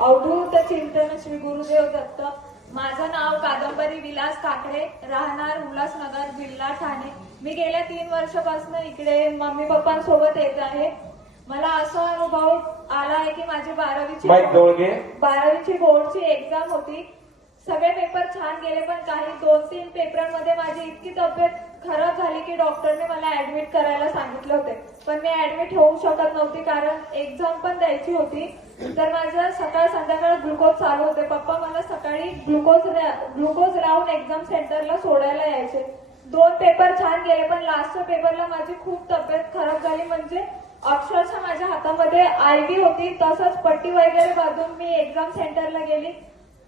अवधूत चिंतन श्री गुरुदेव दत्त। माझं नाव कादंबरी विलास काकडे, राहणार उल्हासनगर, जिल्हा ठाणे। मी गेल्या 3 वर्षापासून इकडे मम्मी पप्पांसोबत येत आहे। मला असा अनुभव आला आहे की माझी 12वीची बोर्डची एक्झाम होती। सगळे पेपर छान गेले, पण काही 2-3 पेपरांमध्ये माझी इतकी तब्येत खराब झाली की डॉक्टरने मला ऍडमिट करायला सांगितले होते, पण मी ऍडमिट होऊ शकत नव्हती कारण एक्झाम पण द्यायची होती। तर माझं सकाळ संध्याकाळ ग्लुकोज चालू होते। पप्पा मला सकाळी ग्लुकोज लावून एक्झाम सेंटरला सोडायला यायचे। 2 पेपर छान गेले, पण लास्टच्या पेपरला माझी खूप तब्येत खराब झाली। म्हणजे अक्षरशः माझ्या हातामध्ये IV होती, तसंच पट्टी वगैरे बांधून मी एक्झाम सेंटरला गेली।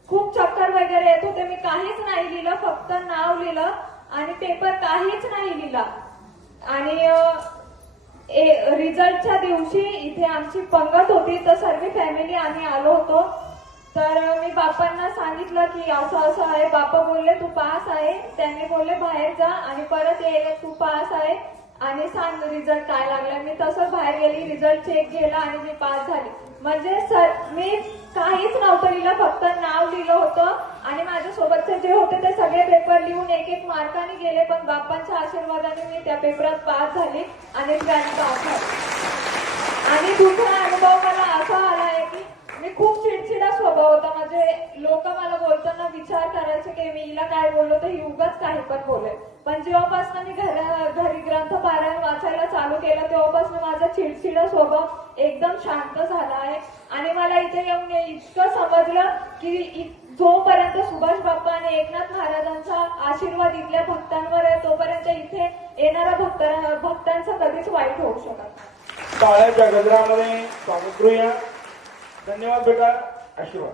खूप चक्कर वगैरे येत होते। मी काहीच नाही लिहिलं, फक्त नाव लिहिलं आणि पेपर काहीच नाही लिहिला। आणि रिझल्टच्या दिवशी इथे आमची पंगत होती, तर सर्व फॅमिली आम्ही आलो होतो। तर मी बाप्पांना सांगितलं की असं असं आहे। बाप्पा बोलले तू पास आहे। त्यांनी बोलले बाहेर जा आणि परत ये, तू पास आहे आणि सांग रिझल्ट काय लागला। मी तसं बाहेर गेली, रिझल्ट चेक केला आणि मी पास झाली। म्हणजे मी काहीच नव्हतं लिहिलं, फक्त नाव लिहिलं होतं आणि माझ्या सोबतचे जे होते ते सगळे पेपर लिहून 1-1 मार्काने गेले, पण बाप्पांच्या आशीर्वादाने मी त्या पेपरात पास झाली आणि रँक पास झाली। आणि दुसरा अनुभव मला असा आला आहे की मी खूप चिडचिडा स्वभाव होता। म्हणजे लोक मला बोलताना विचार करायचे की मी हिला काय बोललो तर ही उगाच काही पण बोलेल, पण जेव्हापासून मी घरी ग्रंथ पारायण वाचायला चालू केलं तेव्हापासून माझा चिडचिडा स्वभाव एकदम शांत झाला आहे। आणि मला इथे येऊन इतकं समजलं की जोपर्यंत सुभाष बाप्पा आणि एकनाथ महाराजांचा आशीर्वाद इथल्या भक्तांवर आहे, तोपर्यंत इथे येणाऱ्या भक्तांचं कधीच वाईट होऊ शकत नाही। टाळ्याच्या गजरामध्ये स्वागत करूया। धन्यवाद बेटा, आशीर्वाद।